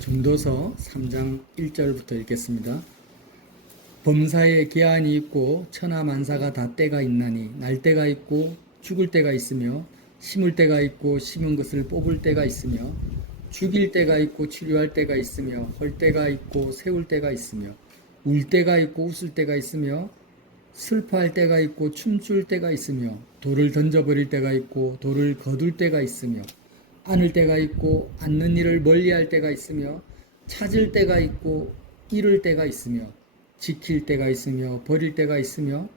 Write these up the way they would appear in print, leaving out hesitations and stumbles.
전도서 3장 1절부터 읽겠습니다. 범사에 기한이 있고 천하만사가 다 때가 있나니 날 때가 있고 죽을 때가 있으며 심을 때가 있고 심은 것을 뽑을 때가 있으며 죽일 때가 있고 치료할 때가 있으며 헐 때가 있고 세울 때가 있으며 울 때가 있고 웃을 때가 있으며 슬퍼할 때가 있고 춤출 때가 있으며 돌을 던져버릴 때가 있고 돌을 거둘 때가 있으며 안을 때가 있고 앉는 일을 멀리할 때가 있으며 찾을 때가 있고 잃을 때가 있으며 지킬 때가 있으며 버릴 때가 있으며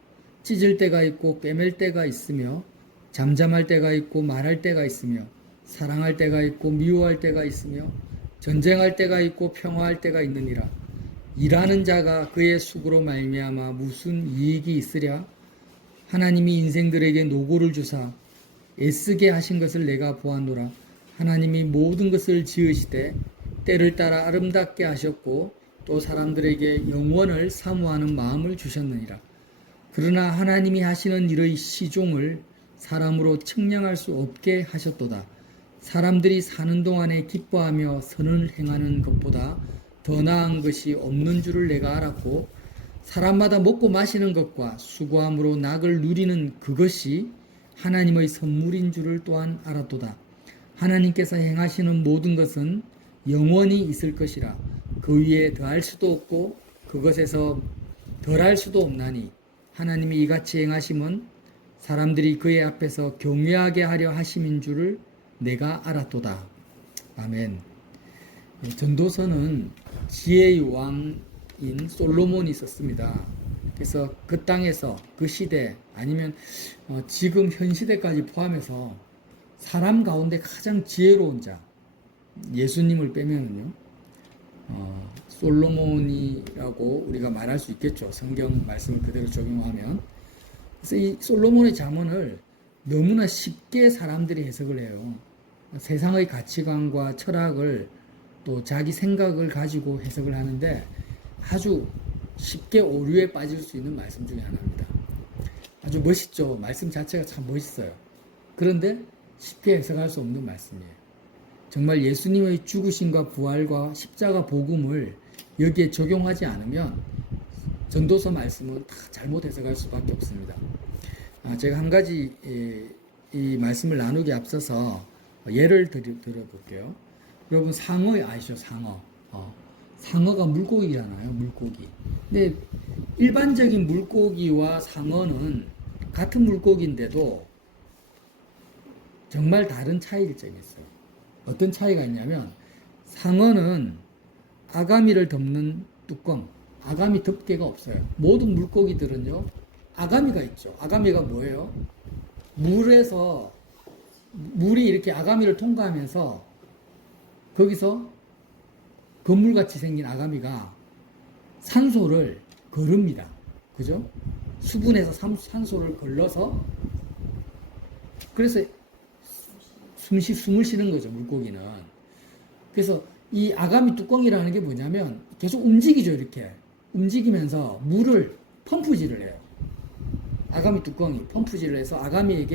찢을 때가 있고 꿰맬 때가 있으며 잠잠할 때가 있고 말할 때가 있으며 사랑할 때가 있고 미워할 때가 있으며 전쟁할 때가 있고 평화할 때가 있느니라. 일하는 자가 그의 수고로 말미암아 무슨 이익이 있으랴? 하나님이 인생들에게 노고를 주사 애쓰게 하신 것을 내가 보았노라. 하나님이 모든 것을 지으시되 때를 따라 아름답게 하셨고 또 사람들에게 영원을 사모하는 마음을 주셨느니라. 그러나 하나님이 하시는 일의 시종을 사람으로 측량할 수 없게 하셨도다. 사람들이 사는 동안에 기뻐하며 선을 행하는 것보다 더 나은 것이 없는 줄을 내가 알았고 사람마다 먹고 마시는 것과 수고함으로 낙을 누리는 그것이 하나님의 선물인 줄을 또한 알았도다. 하나님께서 행하시는 모든 것은 영원히 있을 것이라. 그 위에 더할 수도 없고 그것에서 덜할 수도 없나니 하나님이 이같이 행하심은 사람들이 그의 앞에서 경외하게 하려 하심인 줄을 내가 알았도다. 아멘. 전도서는 지혜의 왕인 솔로몬이 썼습니다. 그래서 그 땅에서 그 시대 아니면 지금 현 시대까지 포함해서 사람 가운데 가장 지혜로운 자, 예수님을 빼면은요, 솔로몬이라고 우리가 말할 수 있겠죠. 성경 말씀을 그대로 적용하면. 그래서 이 솔로몬의 잠언을 너무나 쉽게 사람들이 해석을 해요. 세상의 가치관과 철학을 또 자기 생각을 가지고 해석을 하는데 아주 쉽게 오류에 빠질 수 있는 말씀 중에 하나입니다. 아주 멋있죠. 말씀 자체가 참 멋있어요. 그런데 쉽게 해석할 수 없는 말씀이에요. 정말 예수님의 죽으심과 부활과 십자가 복음을 여기에 적용하지 않으면 전도서 말씀은 다 잘못 해석할 수밖에 없습니다. 제가 한 가지 이 말씀을 나누기 앞서서 예를 들어볼게요. 여러분 상어 아시죠? 상어. 상어가 물고기잖아요. 물고기. 근데 일반적인 물고기와 상어는 같은 물고기인데도 정말 다른 차이점이 있어요. 어떤 차이가 있냐면 상어는 아가미를 덮는 뚜껑, 아가미 덮개가 없어요. 모든 물고기들은요, 아가미가 있죠. 아가미가 뭐예요? 물이 이렇게 아가미를 통과하면서 거기서 건물같이 생긴 아가미가 산소를 거릅니다. 그죠? 수분에서 산소를 걸러서 그래서 숨을 쉬는 거죠, 물고기는. 그래서 이 아가미 뚜껑이라는 게 뭐냐면 계속 움직이죠, 이렇게. 움직이면서 물을 펌프질을 해요. 아가미 뚜껑이 펌프질을 해서 아가미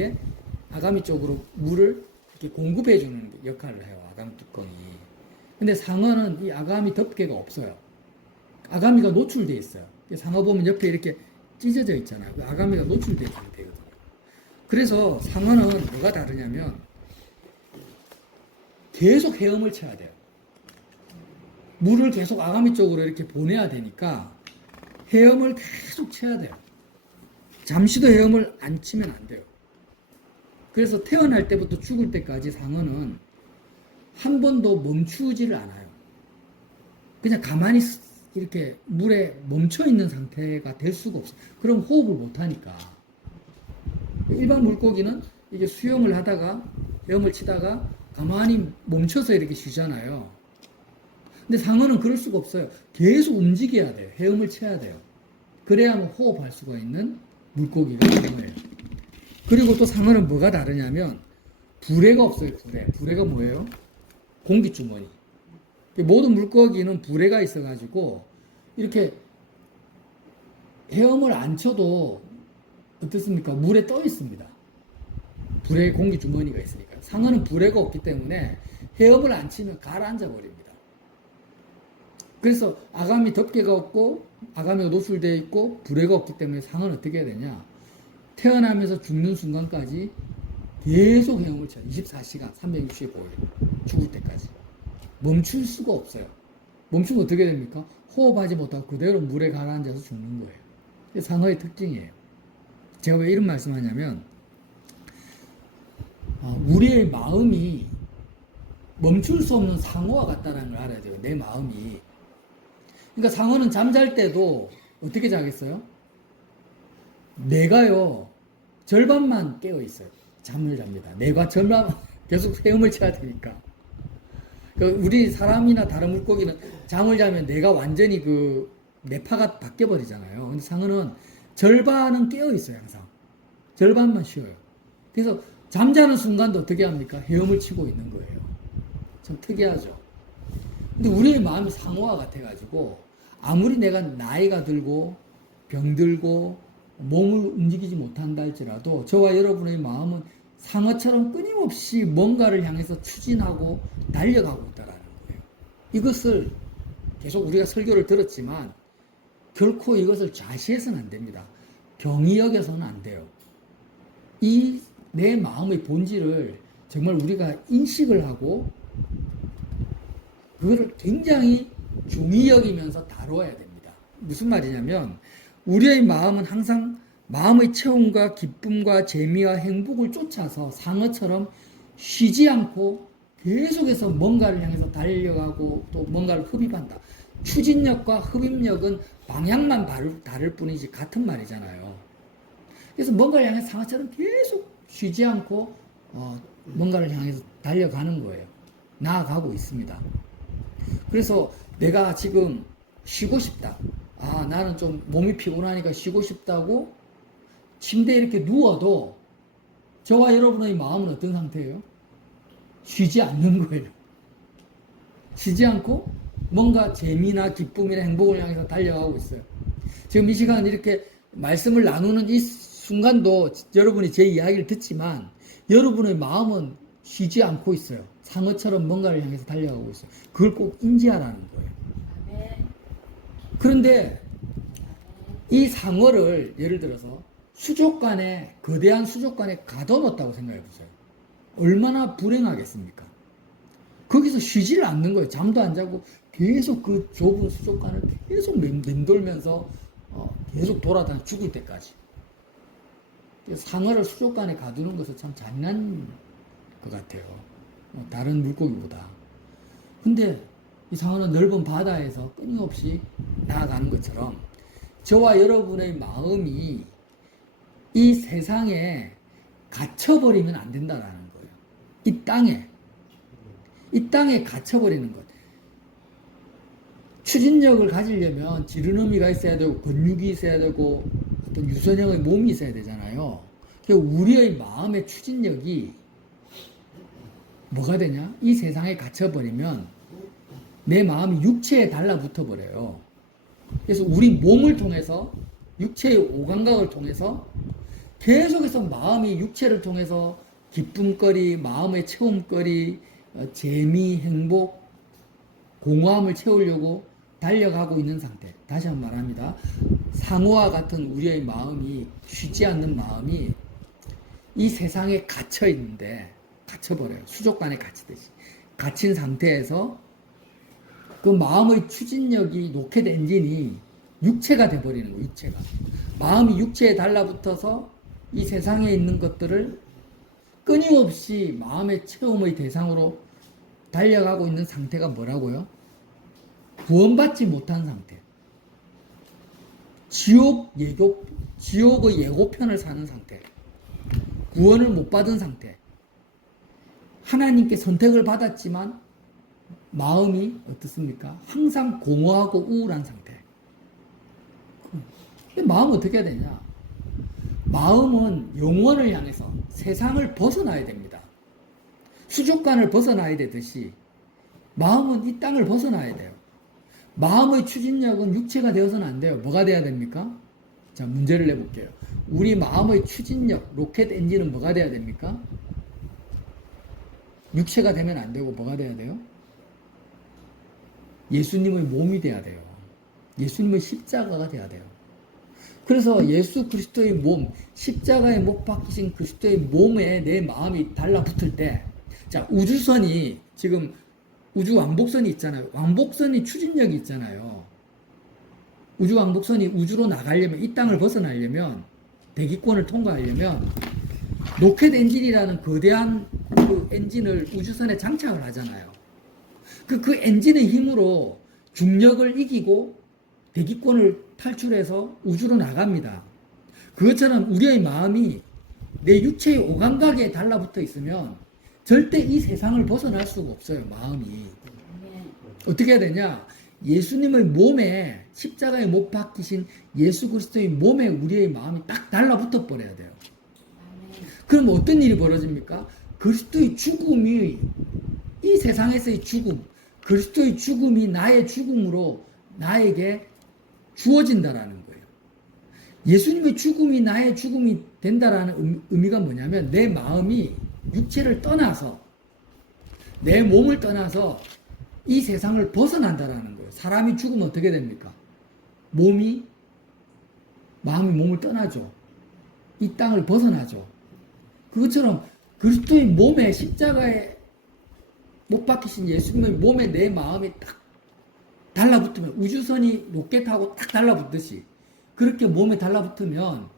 쪽으로 물을 이렇게 공급해 주는 역할을 해요, 아가미 뚜껑이. 근데 상어는 이 아가미 덮개가 없어요. 아가미가 노출되어 있어요. 상어 보면 옆에 이렇게 찢어져 있잖아요. 아가미가 노출된 상태거든요. 그래서 상어는 뭐가 다르냐면 계속 헤엄을 쳐야 돼요. 물을 계속 아가미 쪽으로 이렇게 보내야 되니까 헤엄을 계속 쳐야 돼요. 잠시도 헤엄을 안 치면 안 돼요. 그래서 태어날 때부터 죽을 때까지 상어는 한 번도 멈추지를 않아요. 그냥 가만히 이렇게 물에 멈춰 있는 상태가 될 수가 없어요. 그럼 호흡을 못 하니까. 일반 물고기는 이게 수영을 하다가 헤엄을 치다가 가만히 멈춰서 이렇게 쉬잖아요. 근데 상어는 그럴 수가 없어요. 계속 움직여야 돼요. 헤엄을 쳐야 돼요. 그래야만 호흡할 수가 있는 물고기가 상어예요. 그리고 또 상어는 뭐가 다르냐면 부레가 없어요. 부레가 뭐예요? 공기주머니. 모든 물고기는 부레가 있어가지고 이렇게 헤엄을 안 쳐도 어떻습니까? 물에 떠 있습니다. 부레 공기주머니가 있으니까. 거예요. 상어는 부래가 없기 때문에 헤엄을 안 치면 가라앉아 버립니다. 그래서 아가미 덮개가 없고 아가미가 노출되어 있고 부래가 없기 때문에 상어는 어떻게 해야 되냐? 태어나면서 죽는 순간까지 계속 헤엄을 쳐요. 24시간 365일 죽을 때까지 멈출 수가 없어요. 멈추면 어떻게 됩니까? 호흡하지 못하고 그대로 물에 가라앉아서 죽는 거예요. 이게 상어의 특징이에요. 제가 왜 이런 말씀하냐면 우리의 마음이 멈출 수 없는 상어와 같다는 걸 알아야 돼요. 내 마음이. 그러니까 상어는 잠잘 때도 어떻게 자겠어요? 뇌가요 절반만 깨어 있어요. 잠을 잡니다. 뇌가 절반 계속 헤엄을 쳐야 되니까. 그러니까 우리 사람이나 다른 물고기는 잠을 자면 뇌가 완전히 그 뇌파가 바뀌어 버리잖아요. 근데 상어는 절반은 깨어 있어요. 항상 절반만 쉬어요. 그래서 잠자는 순간도 어떻게 합니까? 헤엄을 치고 있는 거예요. 참 특이하죠. 근데 우리의 마음이 상어와 같아가지고 아무리 내가 나이가 들고 병들고 몸을 움직이지 못한다 할지라도 저와 여러분의 마음은 상어처럼 끊임없이 뭔가를 향해서 추진하고 달려가고 있다라는 거예요. 이것을 계속 우리가 설교를 들었지만 결코 이것을 좌시해서는 안 됩니다. 경히 여겨서는 안 돼요. 이 내 마음의 본질을 정말 우리가 인식을 하고 그거를 굉장히 중히 여기면서 다뤄야 됩니다. 무슨 말이냐면 우리의 마음은 항상 마음의 체험과 기쁨과 재미와 행복을 쫓아서 상어처럼 쉬지 않고 계속해서 뭔가를 향해서 달려가고 또 뭔가를 흡입한다. 추진력과 흡입력은 방향만 다를 뿐이지 같은 말이잖아요. 그래서 뭔가를 향해서 상어처럼 계속 쉬지 않고 뭔가를 향해서 달려가는 거예요. 나아가고 있습니다. 그래서 내가 지금 쉬고 싶다. 나는 좀 몸이 피곤하니까 쉬고 싶다고 침대에 이렇게 누워도 저와 여러분의 마음은 어떤 상태예요? 쉬지 않는 거예요. 쉬지 않고 뭔가 재미나 기쁨이나 행복을 향해서 달려가고 있어요. 지금 이 시간 이렇게 말씀을 나누는 이 순간도 여러분이 제 이야기를 듣지만 여러분의 마음은 쉬지 않고 있어요. 상어처럼 뭔가를 향해서 달려가고 있어요. 그걸 꼭 인지하라는 거예요. 그런데 이 상어를 예를 들어서 수족관에 거대한 수족관에 가둬놓았다고 생각해 보세요. 얼마나 불행하겠습니까? 거기서 쉬지를 않는 거예요. 잠도 안 자고 계속 그 좁은 수족관을 계속 맴돌면서 계속 돌아다니 죽을 때까지. 상어를 수족관에 가두는 것은 참 잔인한 것 같아요. 다른 물고기보다. 근데 이 상어는 넓은 바다에서 끊임없이 나아가는 것처럼 저와 여러분의 마음이 이 세상에 갇혀버리면 안 된다라는 거예요. 이 땅에 갇혀버리는 것. 추진력을 가지려면 지르너미가 있어야 되고 근육이 있어야 되고 어떤 유선형의 몸이 있어야 되잖아요. 그러니까 우리의 마음의 추진력이 뭐가 되냐? 이 세상에 갇혀버리면 내 마음이 육체에 달라붙어 버려요. 그래서 우리 몸을 통해서 육체의 오감각을 통해서 계속해서 마음이 육체를 통해서 기쁨거리, 마음의 체험거리, 재미, 행복, 공허함을 채우려고 달려가고 있는 상태. 다시 한번 말합니다. 상어와 같은 우리의 마음이 쉬지 않는 마음이 이 세상에 갇혀 있는데 갇혀버려요. 수족관에 갇히듯이. 갇힌 상태에서 그 마음의 추진력이 로켓 엔진이 육체가 돼버리는 거예요. 육체가. 마음이 육체에 달라붙어서 이 세상에 있는 것들을 끊임없이 마음의 체험의 대상으로 달려가고 있는 상태가 뭐라고요? 구원받지 못한 상태. 지옥의 예고편을 사는 상태. 구원을 못 받은 상태. 하나님께 선택을 받았지만 마음이 어떻습니까? 항상 공허하고 우울한 상태. 마음은 어떻게 해야 되냐? 마음은 영원을 향해서 세상을 벗어나야 됩니다. 수족관을 벗어나야 되듯이 마음은 이 땅을 벗어나야 돼요. 마음의 추진력은 육체가 되어서는 안 돼요. 뭐가 돼야 됩니까? 자, 문제를 내볼게요. 우리 마음의 추진력, 로켓 엔진은 뭐가 돼야 됩니까? 육체가 되면 안 되고 뭐가 돼야 돼요? 예수님의 몸이 돼야 돼요. 예수님의 십자가가 돼야 돼요. 그래서 예수 그리스도의 몸, 십자가에 못 박히신 그리스도의 몸에 내 마음이 달라붙을 때, 자, 우주선이 지금 우주 왕복선이 있잖아요. 왕복선이 추진력이 있잖아요. 우주 왕복선이 우주로 나가려면, 이 땅을 벗어나려면, 대기권을 통과하려면 로켓 엔진이라는 거대한 그 엔진을 우주선에 장착을 하잖아요. 그 엔진의 힘으로 중력을 이기고 대기권을 탈출해서 우주로 나갑니다. 그것처럼 우리의 마음이 내 육체의 오감각에 달라붙어 있으면 절대 이 세상을 벗어날 수가 없어요. 마음이. 어떻게 해야 되냐? 예수님의 몸에, 십자가에 못 박히신 예수 그리스도의 몸에 우리의 마음이 딱 달라붙어 버려야 돼요. 그럼 어떤 일이 벌어집니까? 그리스도의 죽음이, 이 세상에서의 죽음, 그리스도의 죽음이 나의 죽음으로 나에게 주어진다라는 거예요. 예수님의 죽음이 나의 죽음이 된다라는 의미가 뭐냐면, 내 마음이 육체를 떠나서, 내 몸을 떠나서 이 세상을 벗어난다라는 거예요. 사람이 죽으면 어떻게 됩니까? 마음이 몸을 떠나죠. 이 땅을 벗어나죠. 그것처럼 그리스도의 몸에, 십자가에 못 박히신 예수님의 몸에 내 마음이 딱 달라붙으면, 우주선이 로켓하고 딱 달라붙듯이 그렇게 몸에 달라붙으면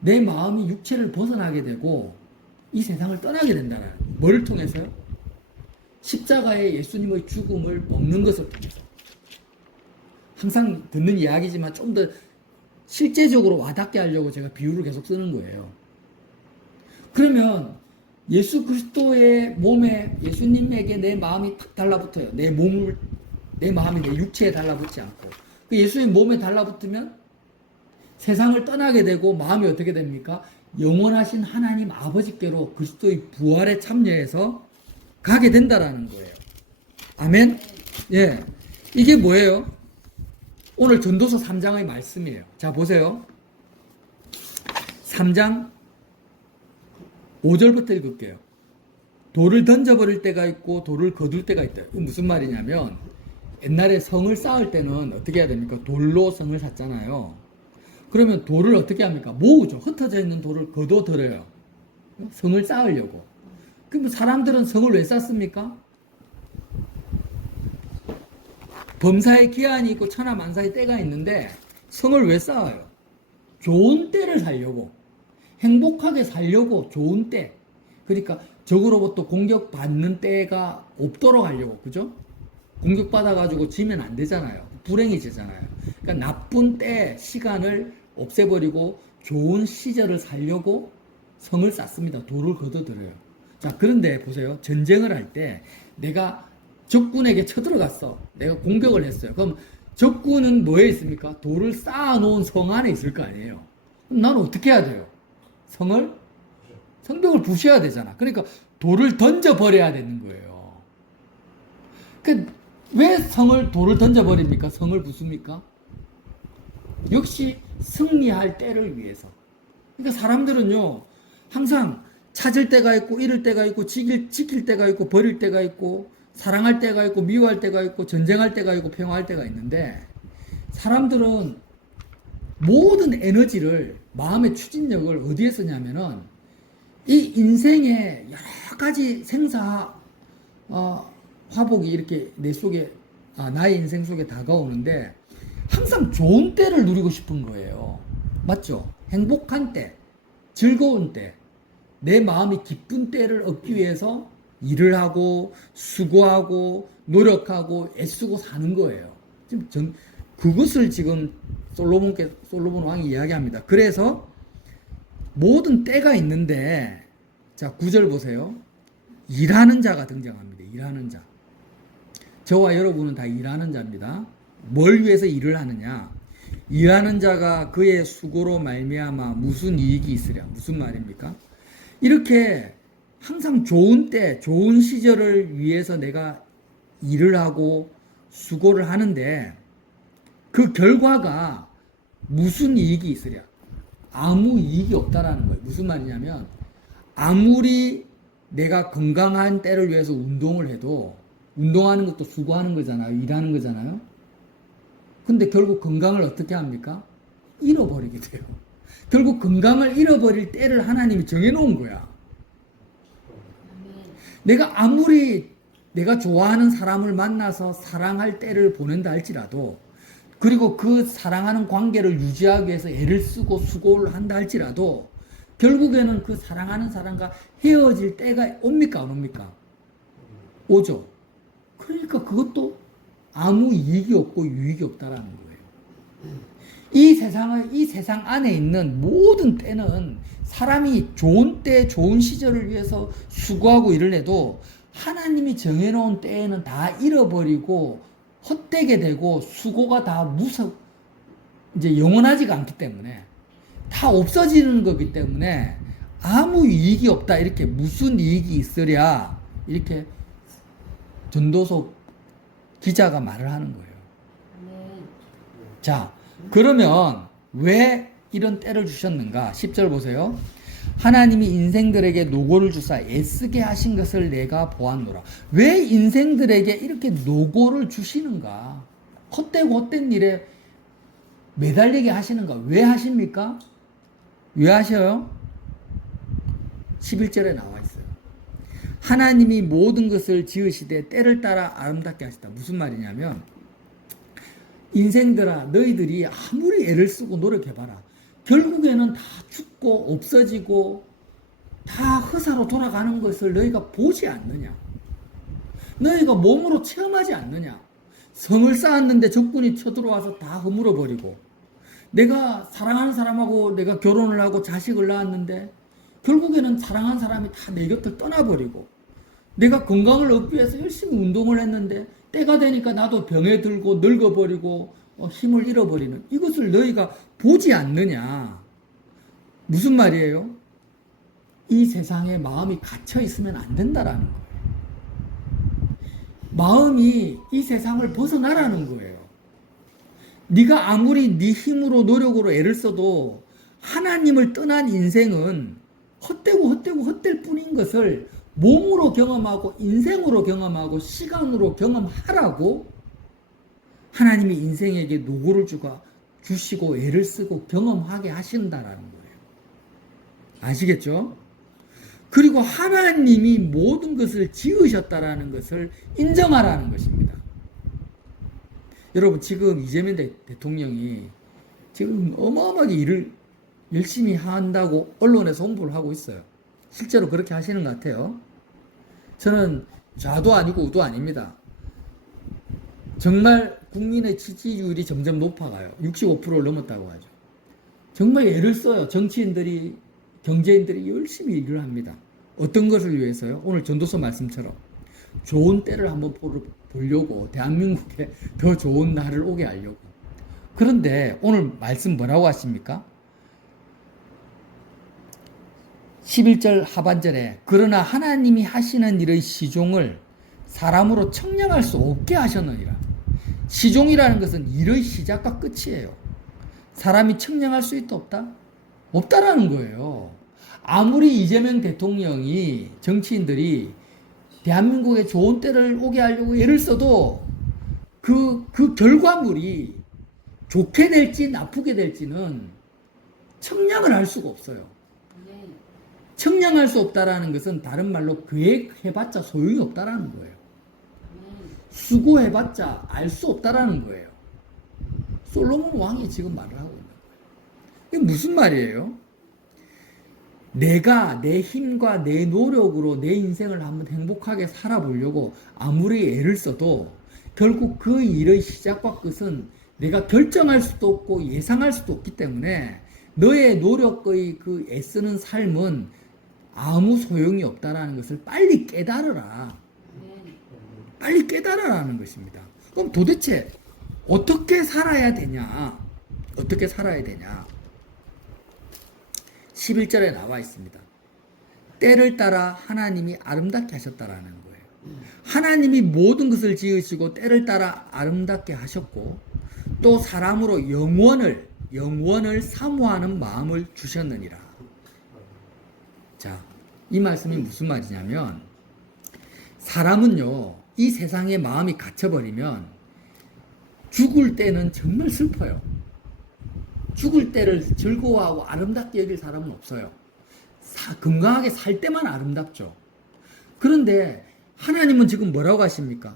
내 마음이 육체를 벗어나게 되고 이 세상을 떠나게 된다는, 뭐를 통해서요? 십자가의 예수님의 죽음을 먹는 것을 통해서. 항상 듣는 이야기지만 좀 더 실제적으로 와닿게 하려고 제가 비유를 계속 쓰는 거예요. 그러면 예수 그리스도의 몸에, 예수님에게 내 마음이 탁 달라붙어요. 내 마음이 내 육체에 달라붙지 않고. 그 예수의 몸에 달라붙으면 세상을 떠나게 되고, 마음이 어떻게 됩니까? 영원하신 하나님 아버지께로 그리스도의 부활에 참여해서 가게 된다라는 거예요. 아멘? 예. 이게 뭐예요? 오늘 전도서 3장의 말씀이에요. 자, 보세요. 3장 5절부터 읽을게요. 돌을 던져버릴 때가 있고 돌을 거둘 때가 있다. 이게 무슨 말이냐면, 옛날에 성을 쌓을 때는 어떻게 해야 됩니까? 돌로 성을 쌓잖아요. 그러면 돌을 어떻게 합니까? 모으죠. 흩어져 있는 돌을 거둬들여요. 성을 쌓으려고. 그럼 사람들은 성을 왜 쌓습니까? 범사에 기한이 있고 천하만사의 때가 있는데 성을 왜 쌓아요? 좋은 때를 살려고, 행복하게 살려고. 좋은 때, 그러니까 적으로부터 공격받는 때가 없도록 하려고. 그죠? 공격받아가지고 지면 안 되잖아요. 불행해지잖아요. 그러니까 나쁜 때, 시간을 없애버리고 좋은 시절을 살려고 성을 쌓습니다. 돌을 걷어들여요. 자, 그런데 보세요. 전쟁을 할 때 내가 적군에게 쳐들어갔어. 내가 공격을 했어요. 그럼 적군은 뭐에 있습니까? 돌을 쌓아놓은 성 안에 있을 거 아니에요. 그럼 나는 어떻게 해야 돼요? 성벽을 부셔야 되잖아. 그러니까 돌을 던져버려야 되는 거예요. 왜 돌을 던져버립니까? 성을 부숩니까? 역시 승리할 때를 위해서. 그러니까 사람들은요, 항상 찾을 때가 있고, 잃을 때가 있고, 지킬 때가 있고, 버릴 때가 있고, 사랑할 때가 있고, 미워할 때가 있고, 전쟁할 때가 있고, 평화할 때가 있는데, 사람들은 모든 에너지를, 마음의 추진력을 어디에 쓰냐면은, 이 인생의 여러 가지 화복이 이렇게 나의 인생 속에 다가오는데, 항상 좋은 때를 누리고 싶은 거예요. 맞죠? 행복한 때, 즐거운 때, 내 마음이 기쁜 때를 얻기 위해서 일을 하고, 수고하고, 노력하고, 애쓰고 사는 거예요. 그것을 지금 솔로몬 왕이 이야기합니다. 그래서 모든 때가 있는데, 자, 9절 보세요. 일하는 자가 등장합니다. 일하는 자. 저와 여러분은 다 일하는 자입니다. 뭘 위해서 일을 하느냐? 일하는 자가 그의 수고로 말미암아 무슨 이익이 있으랴? 무슨 말입니까? 이렇게 항상 좋은 때, 좋은 시절을 위해서 내가 일을 하고 수고를 하는데 그 결과가 무슨 이익이 있으랴? 아무 이익이 없다라는 거예요. 무슨 말이냐면, 아무리 내가 건강한 때를 위해서 운동을 해도 운동하는 것도 수고하는 거잖아요. 일하는 거잖아요. 근데 결국 건강을 어떻게 합니까? 잃어버리게 돼요. 결국 건강을 잃어버릴 때를 하나님이 정해놓은 거야. 내가 아무리 내가 좋아하는 사람을 만나서 사랑할 때를 보낸다 할지라도, 그리고 그 사랑하는 관계를 유지하기 위해서 애를 쓰고 수고를 한다 할지라도 결국에는 그 사랑하는 사람과 헤어질 때가 옵니까 안 옵니까? 오죠. 그러니까 그것도 아무 이익이 없고 유익이 없다라는 거예요. 이 세상 안에 있는 모든 때는 사람이 좋은 때, 좋은 시절을 위해서 수고하고 일을 해도 하나님이 정해놓은 때에는 다 잃어버리고 헛되게 되고 수고가 다 이제 영원하지가 않기 때문에 다 없어지는 거기 때문에 아무 이익이 없다. 이렇게 무슨 이익이 있으랴. 이렇게 전도서 기자가 말을 하는 거예요. 자, 그러면 왜 이런 때를 주셨는가? 10절 보세요. 하나님이 인생들에게 노고를 주사 애쓰게 하신 것을 내가 보았노라. 왜 인생들에게 이렇게 노고를 주시는가? 헛되고 헛된 일에 매달리게 하시는가? 왜 하십니까? 왜 하셔요? 11절에 나와 있어요. 하나님이 모든 것을 지으시되 때를 따라 아름답게 하시다. 무슨 말이냐면 인생들아 너희들이 아무리 애를 쓰고 노력해봐라. 결국에는 다 죽고 없어지고 다 흑사로 돌아가는 것을 너희가 보지 않느냐? 너희가 몸으로 체험하지 않느냐? 성을 쌓았는데 적군이 쳐들어와서 다 허물어버리고, 내가 사랑하는 사람하고 내가 결혼을 하고 자식을 낳았는데 결국에는 사랑하는 사람이 다 내 곁을 떠나버리고, 내가 건강을 얻기 위해서 열심히 운동을 했는데 때가 되니까 나도 병에 들고 늙어버리고 힘을 잃어버리는 이것을 너희가 보지 않느냐. 무슨 말이에요? 이 세상에 마음이 갇혀 있으면 안 된다라는 거예요. 마음이 이 세상을 벗어나라는 거예요. 네가 아무리 네 힘으로 노력으로 애를 써도 하나님을 떠난 인생은 헛될 뿐인 것을 몸으로 경험하고 인생으로 경험하고 시간으로 경험하라고 하나님이 인생에게 노고를 주시고 애를 쓰고 경험하게 하신다라는 거예요. 아시겠죠? 그리고 하나님이 모든 것을 지으셨다라는 것을 인정하라는 것입니다. 여러분, 지금 이재명 대통령이 지금 어마어마하게 일을 열심히 한다고 언론에서 홍보를 하고 있어요. 실제로 그렇게 하시는 것 같아요. 저는 좌도 아니고 우도 아닙니다. 정말 국민의 지지율이 점점 높아가요. 65%를 넘었다고 하죠. 정말 애를 써요. 정치인들이, 경제인들이 열심히 일을 합니다. 어떤 것을 위해서요? 오늘 전도서 말씀처럼 좋은 때를 한번 보려고, 대한민국에 더 좋은 날을 오게 하려고. 그런데 오늘 말씀 뭐라고 하십니까? 11절 하반절에 그러나 하나님이 하시는 일의 시종을 사람으로 청량할 수 없게 하셨느니라. 시종이라는 것은 일의 시작과 끝이에요. 사람이 청량할 수 있다 없다? 없다라는 거예요. 아무리 이재명 대통령이, 정치인들이 대한민국에 좋은 때를 오게 하려고 애를 써도 그 결과물이 좋게 될지 나쁘게 될지는 청량을 할 수가 없어요. 청량할 수 없다라는 것은 다른 말로 계획해봤자 소용이 없다라는 거예요. 수고해봤자 알 수 없다라는 거예요. 솔로몬 왕이 지금 말을 하고 있는 거예요. 이게 무슨 말이에요? 내가 내 힘과 내 노력으로 내 인생을 한번 행복하게 살아보려고 아무리 애를 써도 결국 그 일의 시작과 끝은 내가 결정할 수도 없고 예상할 수도 없기 때문에 너의 노력의 그 애쓰는 삶은 아무 소용이 없다라는 것을 빨리 깨달으라. 빨리 깨달으라는 것입니다. 그럼 도대체 어떻게 살아야 되냐? 어떻게 살아야 되냐? 11절에 나와 있습니다. 때를 따라 하나님이 아름답게 하셨다라는 거예요. 하나님이 모든 것을 지으시고 때를 따라 아름답게 하셨고 또 사람으로 영원을 사모하는 마음을 주셨느니라. 자, 이 말씀이 무슨 말이냐면 사람은요 이 세상에 마음이 갇혀버리면 죽을 때는 정말 슬퍼요. 죽을 때를 즐거워하고 아름답게 여길 사람은 없어요. 건강하게 살 때만 아름답죠. 그런데 하나님은 지금 뭐라고 하십니까?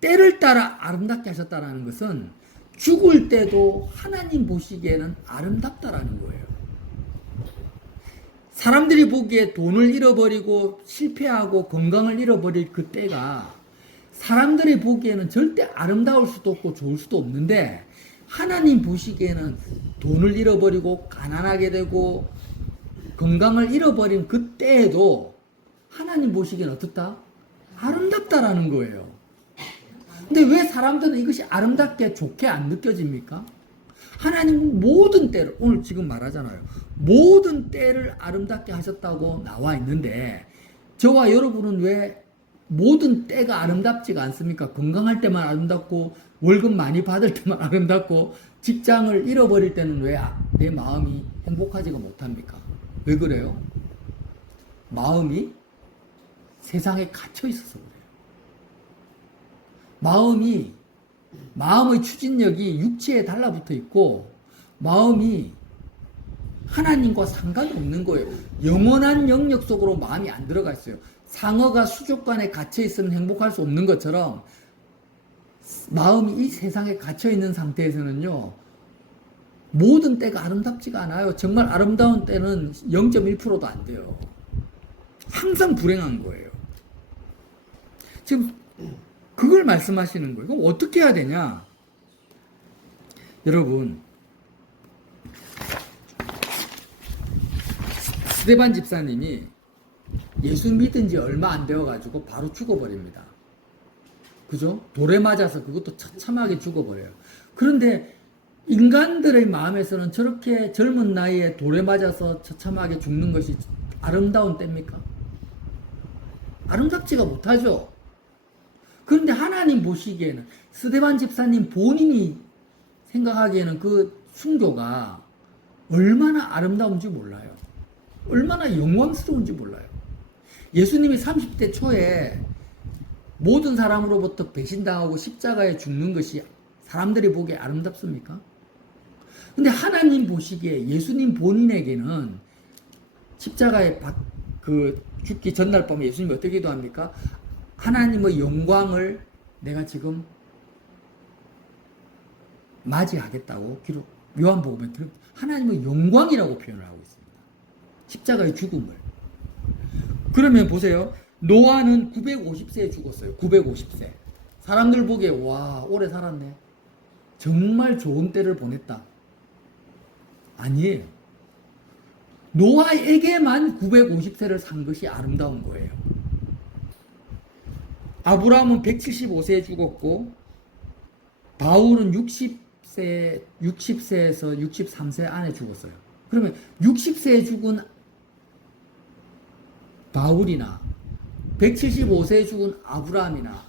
때를 따라 아름답게 하셨다는 것은 죽을 때도 하나님 보시기에는 아름답다라는 거예요. 사람들이 보기에 돈을 잃어버리고 실패하고 건강을 잃어버릴 그 때가 사람들이 보기에는 절대 아름다울 수도 없고 좋을 수도 없는데 하나님 보시기에는 돈을 잃어버리고 가난하게 되고 건강을 잃어버린 그 때에도 하나님 보시기에는 어떻다? 아름답다라는 거예요. 근데 왜 사람들은 이것이 아름답게 좋게 안 느껴집니까? 하나님은 모든 때를, 오늘 지금 말하잖아요. 모든 때를 아름답게 하셨다고 나와 있는데 저와 여러분은 왜 모든 때가 아름답지가 않습니까? 건강할 때만 아름답고 월급 많이 받을 때만 아름답고 직장을 잃어버릴 때는 왜 내 마음이 행복하지가 못합니까? 왜 그래요? 마음이 세상에 갇혀 있어서 그래요. 마음의 추진력이 육체에 달라붙어 있고 마음이 하나님과 상관없는 거예요. 영원한 영역 속으로 마음이 안 들어가 있어요. 상어가 수족관에 갇혀 있으면 행복할 수 없는 것처럼 마음이 이 세상에 갇혀 있는 상태에서는요 모든 때가 아름답지가 않아요. 정말 아름다운 때는 0.1%도 안 돼요. 항상 불행한 거예요. 지금 그걸 말씀하시는 거예요. 그럼 어떻게 해야 되냐? 여러분, 스데반 집사님이 예수 믿은 지 얼마 안 되어가지고 바로 죽어버립니다. 그죠? 돌에 맞아서 그것도 처참하게 죽어버려요. 그런데 인간들의 마음에서는 저렇게 젊은 나이에 돌에 맞아서 처참하게 죽는 것이 아름다운 때입니까? 아름답지가 못하죠. 그런데 하나님 보시기에는 스데반 집사님 본인이 생각하기에는 그 순교가 얼마나 아름다운지 몰라요. 얼마나 영광스러운지 몰라요. 예수님이 30대 초에 모든 사람으로부터 배신당하고 십자가에 죽는 것이 사람들이 보기에 아름답습니까? 근데 하나님 보시기에 예수님 본인에게는 십자가에 죽기 전날 밤에 예수님이 어떻게 기도합니까? 하나님의 영광을 내가 지금 맞이하겠다고 기록 요한복음에 하나님의 영광이라고 표현을 하고 있습니다. 십자가의 죽음을. 그러면 보세요. 노아는 950세에 죽었어요. 950세. 사람들 보기에 와 오래 살았네. 정말 좋은 때를 보냈다. 아니에요. 노아에게만 950세를 산 것이 아름다운 거예요. 아브라함은 175세에 죽었고 바울은 60세에서 63세 안에 죽었어요. 그러면 60세에 죽은 바울이나 175세에 죽은 아브라함이나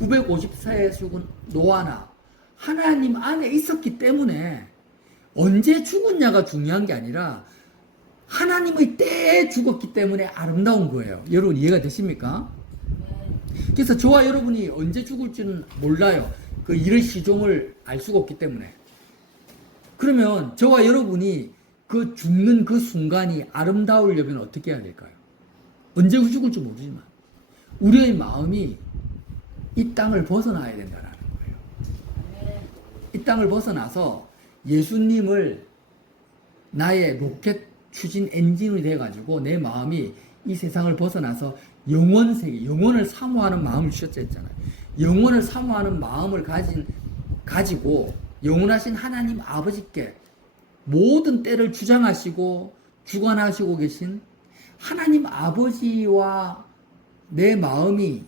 950세에 죽은 노아나 하나님 안에 있었기 때문에 언제 죽었냐가 중요한 게 아니라 하나님의 때에 죽었기 때문에 아름다운 거예요. 여러분 이해가 되십니까? 그래서 저와 여러분이 언제 죽을지는 몰라요. 그 일의 시종을 알 수가 없기 때문에. 그러면 저와 여러분이 그 죽는 그 순간이 아름다우려면 어떻게 해야 될까요? 언제 죽을지 모르지만 우리의 마음이 이 땅을 벗어나야 된다는 거예요. 이 땅을 벗어나서 예수님을 나의 로켓 추진 엔진이 돼가지고 내 마음이 이 세상을 벗어나서 영원 세계, 영원을 사모하는 마음을 주셨자 했잖아요. 영원을 사모하는 마음을 가지고 영원하신 하나님 아버지께 모든 때를 주장하시고 주관하시고 계신 하나님 아버지와 내 마음이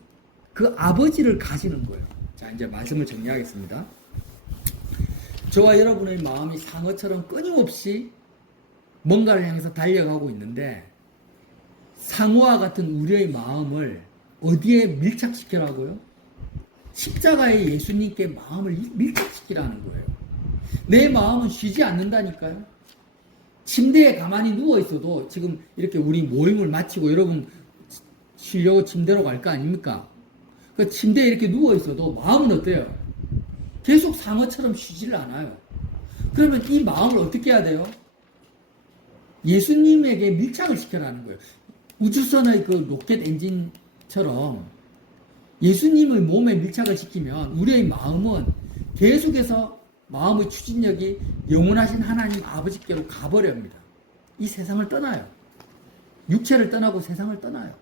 그 아버지를 가지는 거예요. 자, 이제 말씀을 정리하겠습니다. 저와 여러분의 마음이 상어처럼 끊임없이 뭔가를 향해서 달려가고 있는데 상어와 같은 우리의 마음을 어디에 밀착시키라고요? 십자가에 예수님께 마음을 밀착시키라는 거예요. 내 마음은 쉬지 않는다니까요. 침대에 가만히 누워 있어도 지금 이렇게 우리 모임을 마치고 여러분 쉬려고 침대로 갈 거 아닙니까? 그 침대에 이렇게 누워 있어도 마음은 어때요? 계속 상어처럼 쉬지를 않아요. 그러면 이 마음을 어떻게 해야 돼요? 예수님에게 밀착을 시켜라는 거예요. 우주선의 그 로켓 엔진처럼 예수님의 몸에 밀착을 시키면 우리의 마음은 계속해서 마음의 추진력이 영원하신 하나님 아버지께로 가버립니다. 이 세상을 떠나요. 육체를 떠나고 세상을 떠나요.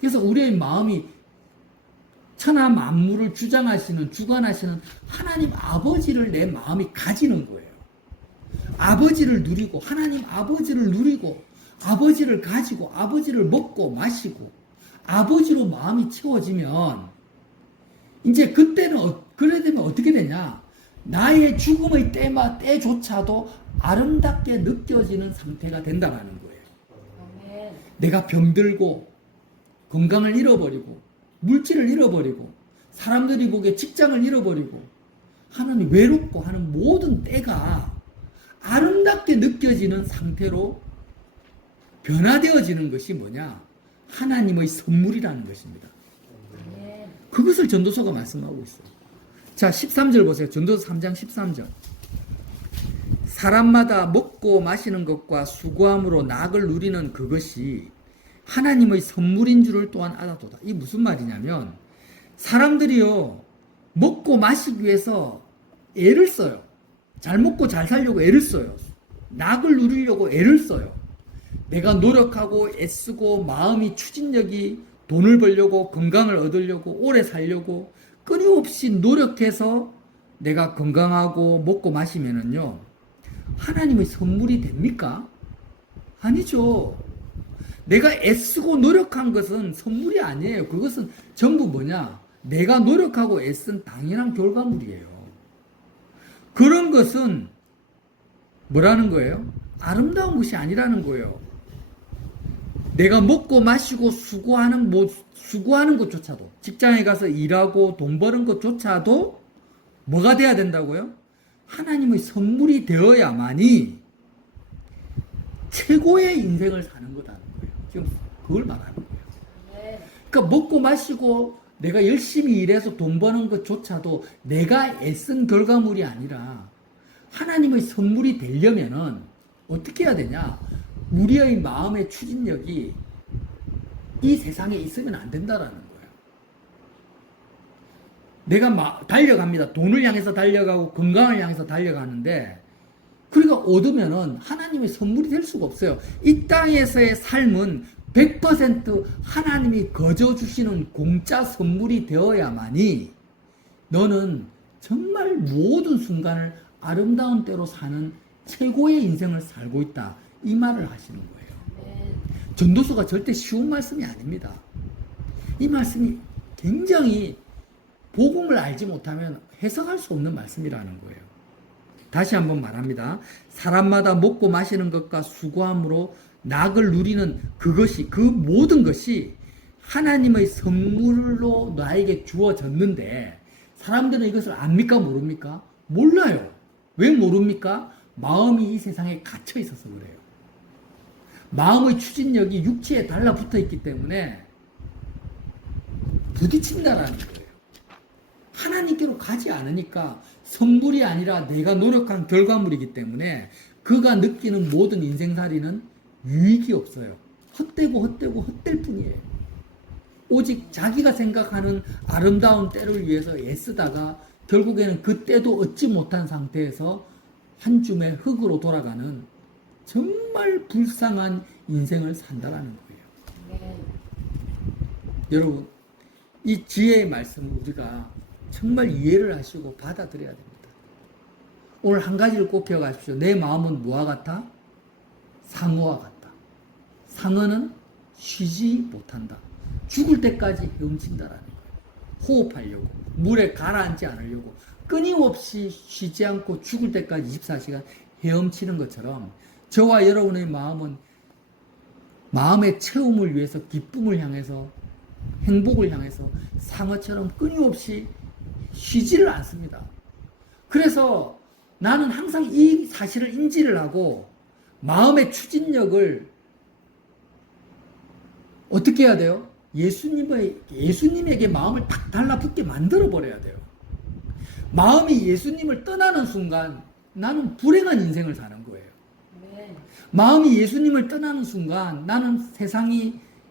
그래서 우리의 마음이 천하 만물을 주관하시는 하나님 아버지를 내 마음이 가지는 거예요. 아버지를 누리고 하나님 아버지를 누리고 아버지를 가지고 아버지를 먹고 마시고 아버지로 마음이 채워지면 이제 그때는 그래 되면 어떻게 되냐? 나의 죽음의 때조차도 아름답게 느껴지는 상태가 된다는 거예요. 내가 병들고 건강을 잃어버리고 물질을 잃어버리고 사람들이 보기에 직장을 잃어버리고 하나님 외롭고 하는 모든 때가 아름답게 느껴지는 상태로 변화되어지는 것이 뭐냐? 하나님의 선물이라는 것입니다. 그것을 전도서가 말씀하고 있어요. 자, 13절 보세요. 전도서 3장 13절. 사람마다 먹고 마시는 것과 수고함으로 낙을 누리는 그것이 하나님의 선물인 줄을 또한 알아도다. 이게 무슨 말이냐면 사람들이요 먹고 마시기 위해서 애를 써요. 잘 먹고 잘 살려고 애를 써요. 낙을 누리려고 애를 써요. 내가 노력하고 애쓰고 마음이 추진력이 돈을 벌려고 건강을 얻으려고 오래 살려고 끊임없이 노력해서 내가 건강하고 먹고 마시면은요 하나님의 선물이 됩니까? 아니죠. 내가 애쓰고 노력한 것은 선물이 아니에요. 그것은 전부 뭐냐? 내가 노력하고 애쓴 당연한 결과물이에요. 그런 것은 뭐라는 거예요? 아름다운 것이 아니라는 거예요. 내가 먹고 마시고 수고하는 것조차도 직장에 가서 일하고 돈 버는 것조차도 뭐가 돼야 된다고요? 하나님의 선물이 되어야만이 최고의 인생을 사는 거다는 거예요. 지금 그걸 말하는 거예요. 그러니까 먹고 마시고 내가 열심히 일해서 돈 버는 것조차도 내가 애쓴 결과물이 아니라 하나님의 선물이 되려면은 어떻게 해야 되냐? 우리의 마음의 추진력이 이 세상에 있으면 안 된다라는 거예요. 내가 달려갑니다. 돈을 향해서 달려가고 건강을 향해서 달려가는데 그러니까 얻으면은 하나님의 선물이 될 수가 없어요. 이 땅에서의 삶은 100% 하나님이 거저 주시는 공짜 선물이 되어야만이 너는 정말 모든 순간을 아름다운 때로 사는 최고의 인생을 살고 있다. 이 말을 하시는 거예요. 전도서가 절대 쉬운 말씀이 아닙니다. 이 말씀이 굉장히 복음을 알지 못하면 해석할 수 없는 말씀이라는 거예요. 다시 한번 말합니다. 사람마다 먹고 마시는 것과 수고함으로 낙을 누리는 그것이 그 모든 것이 하나님의 선물로 나에게 주어졌는데 사람들은 이것을 압니까 모릅니까? 몰라요. 왜 모릅니까? 마음이 이 세상에 갇혀 있어서 그래요. 마음의 추진력이 육체에 달라붙어 있기 때문에 부딪힌다라는 거예요. 하나님께로 가지 않으니까 선물이 아니라 내가 노력한 결과물이기 때문에 그가 느끼는 모든 인생살이는 유익이 없어요. 헛되고 헛될 뿐이에요. 오직 자기가 생각하는 아름다운 때를 위해서 애쓰다가 결국에는 그 때도 얻지 못한 상태에서 한 줌의 흙으로 돌아가는 정말 불쌍한 인생을 산다라는 거예요. 여러분, 이 지혜의 말씀을 우리가 정말 이해를 하시고 받아들여야 됩니다. 오늘 한 가지를 꼭 기억하십시오. 내 마음은 뭐와 같아? 상어와 같다. 상어는 쉬지 못한다. 죽을 때까지 헤엄친다라는 거예요. 호흡하려고, 물에 가라앉지 않으려고 끊임없이 쉬지 않고 죽을 때까지 24시간 헤엄치는 것처럼 저와 여러분의 마음은 마음의 채움을 위해서 기쁨을 향해서 행복을 향해서 상어처럼 끊임없이 쉬지를 않습니다. 그래서 나는 항상 이 사실을 인지를 하고 마음의 추진력을 어떻게 해야 돼요? 예수님에게 마음을 딱 달라붙게 만들어 버려야 돼요. 마음이 예수님을 떠나는 순간 나는 불행한 인생을 사는 거예요. 네. 마음이 예수님을 떠나는 순간 나는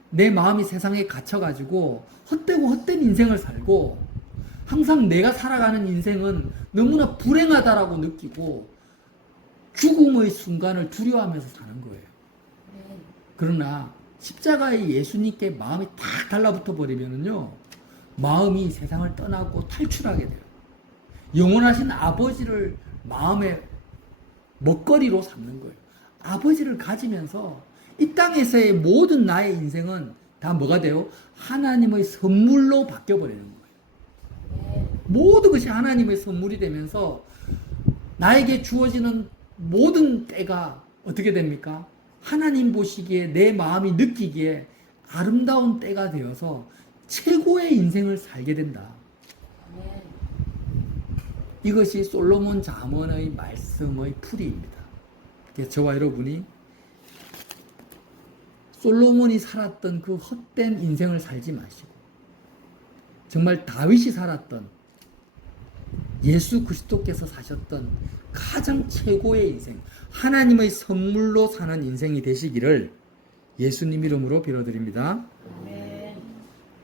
내 마음이 세상에 갇혀가지고 헛되고 헛된 인생을 살고 항상 내가 살아가는 인생은 너무나 불행하다라고 느끼고 죽음의 순간을 두려워하면서 사는 거예요. 네. 그러나 십자가에 예수님께 마음이 딱 달라붙어 버리면은요, 마음이 세상을 떠나고 탈출하게 돼요. 영원하신 아버지를 마음의 먹거리로 삼는 거예요. 아버지를 가지면서 이 땅에서의 모든 나의 인생은 다 뭐가 돼요? 하나님의 선물로 바뀌어 버리는 거예요. 네. 모든 것이 하나님의 선물이 되면서 나에게 주어지는 모든 때가 어떻게 됩니까? 하나님 보시기에 내 마음이 느끼기에 아름다운 때가 되어서 최고의 인생을 살게 된다. 네. 이것이 솔로몬 잠언의 말씀의 풀이입니다. 그래서 저와 여러분이 솔로몬이 살았던 그 헛된 인생을 살지 마시고 정말 다윗이 살았던 예수 그리스도께서 사셨던 가장 최고의 인생, 하나님의 선물로 사는 인생이 되시기를 예수님 이름으로 빌어드립니다. 네.